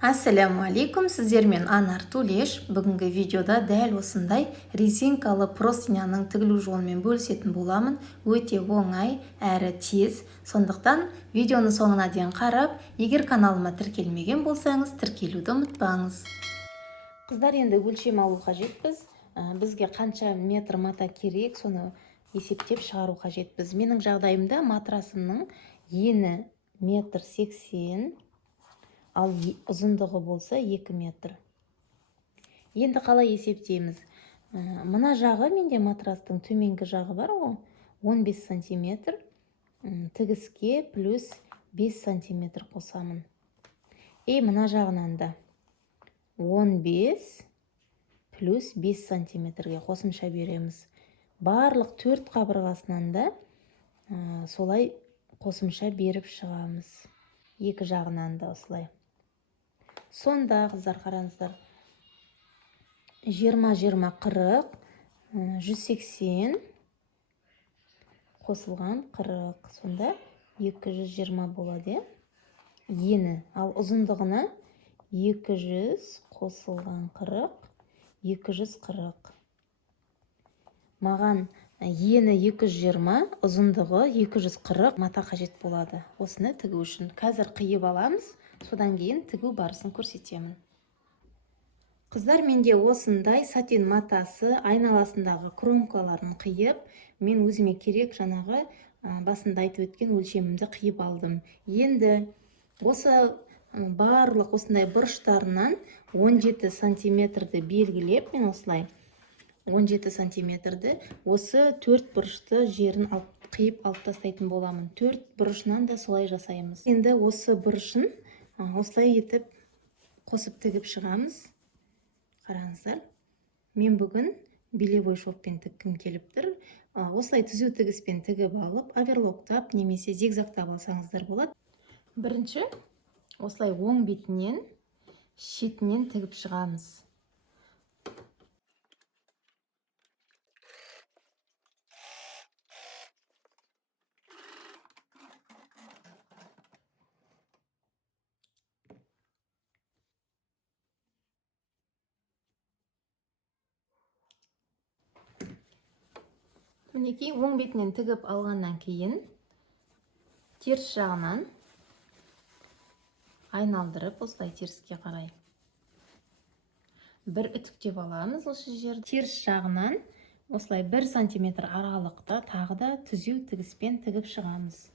Ассаляму алейкум, сіздермен Анар Тулеш. Бүгінгі видеода дәл осындай резинкалы простыняның тігілу жолымен бөлісетін боламын. Өте оңай әрі тез. Сондықтан видеоны соңына дейін қарап, егер каналыма тіркелмеген болсаңыз, тіркелуді ұмытпаңыз. Қыздар, енді өлшем алу қажетпіз. Бізге қанша метр мата керек, соны есептеп шығару қажетпіз. Менің жағдайымда матрасымның ені метр 80, ал ұзындығы болса 2 метр. Енді қалай есептейміз? Мына жағы, менде матрастың төменгі жағы бар ғой, 15 сантиметр, тігіске плюс 5 сантиметр қосамын. Мына жағынан да 15 плюс 5 сантиметрге қосымша береміз. Барлық 4 қабырғасынан да солай қосымша беріп шығамыз. Екі жағынан да осылай. Сонда, қыздар, қараңыздар, 20-20-40, 180 қосылған 40, сонда 220 болады. Ені, ал ұзындығына 200 қосылған 40, 240. Маған ені 220, ұзындығы 240 мата қажет болады. Осыны тігу үшін. Қазір қиып аламыз, содан кейін тігу барысын көрсетемін. Қыздар, менде осындай сатин матасы, айналасындағы кромкаларын қиып, мен өзіме керек жаңағы басында айтып өткен өлшемімді қиып алдым. Енді осы барлық осындай бұрыштарынан 17 сантиметрді белгілеп, мен осылай 17 сантиметрді осы 4 бұрышты жерін қиып алып тастайтын боламын. 4 бұрышынан да солай жасаймыз. Енді осы бұрышын осылай етіп қосып тігіп шығамыз. Қараңыздар, мен бүгін белевой шовпен тіккім келіп тұр. Осылай түзу тігіспен тігіп алып, оверлоктап немесе зигзагтап алсаңыздар болады. Бірінші осылай оң бетінен шетінен тігіп шығамыз. Мінекей, оң бетінен тігіп алғаннан кейін теріс жағынан айналдырып, осылай теріске қарай бір үтіктеп аламыз. Осы жерді теріс жағынан осылай 1 сантиметр аралықта тағы да түзу тігіспен тігіп шығамыз.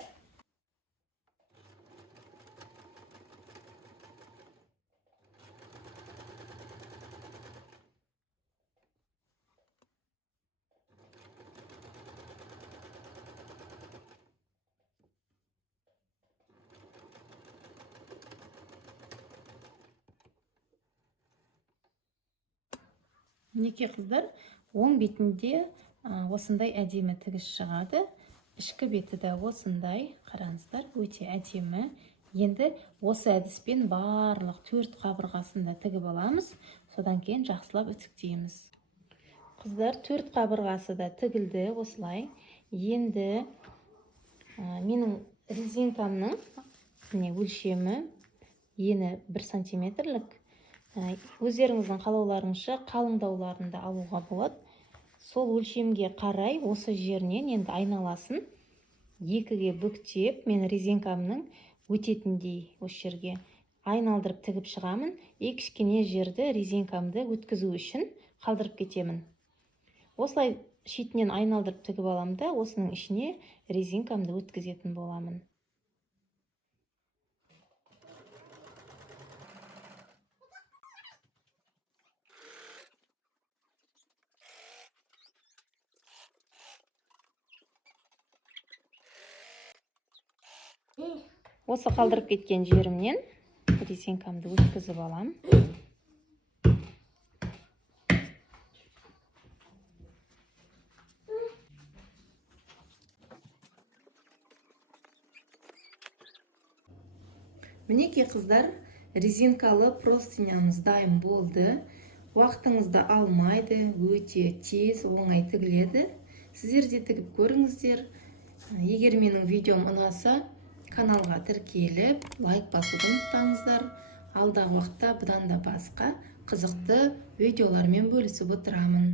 Мінекей, қыздар, оң бетінде осындай әдемі тігіс шығады. Ішкі беті де осындай, қараңыздар, өте әдемі. Енді осы әдіспен барлық 4 қабырғасында тігіп аламыз. Содан кейін жақсылап үтіктейміз. Қыздар, 4 қабырғасы да тігілді осылай. Енді менің резинкамның өлшемі ені 1 сантиметрлік. Өздеріңіздің қалауларыңызша қалыңдауларында алуға болады. Сол өлшемге қарай осы жерінен енді айналасын 2-ге бүктеп, мен резинкамның өтетіндей осы жерге айналдырып тігіп шығамын. Кішкене жерді резинкамды өткізу үшін қалдырып кетемін. Осылай шетінен айналдырып тігіп аламын да, осының ішіне резинкамды өткізетін боламын. Осы қалдырып кеткен жерімнен резинкамды өткізіп алам. Мінекей, қыздар, резинкалы простынямыз дайын болды. Уақытыңызды алмайды, өте тез, оңай тігіледі. Сіздер де тігіп көріңіздер. Егер менің видеом ұнаса, каналға тіркеліп, лайк басуды ұмытпаңыздар. алдағы уақытта бұдан да басқа қызықты видеолармен бөлісіп отырамын.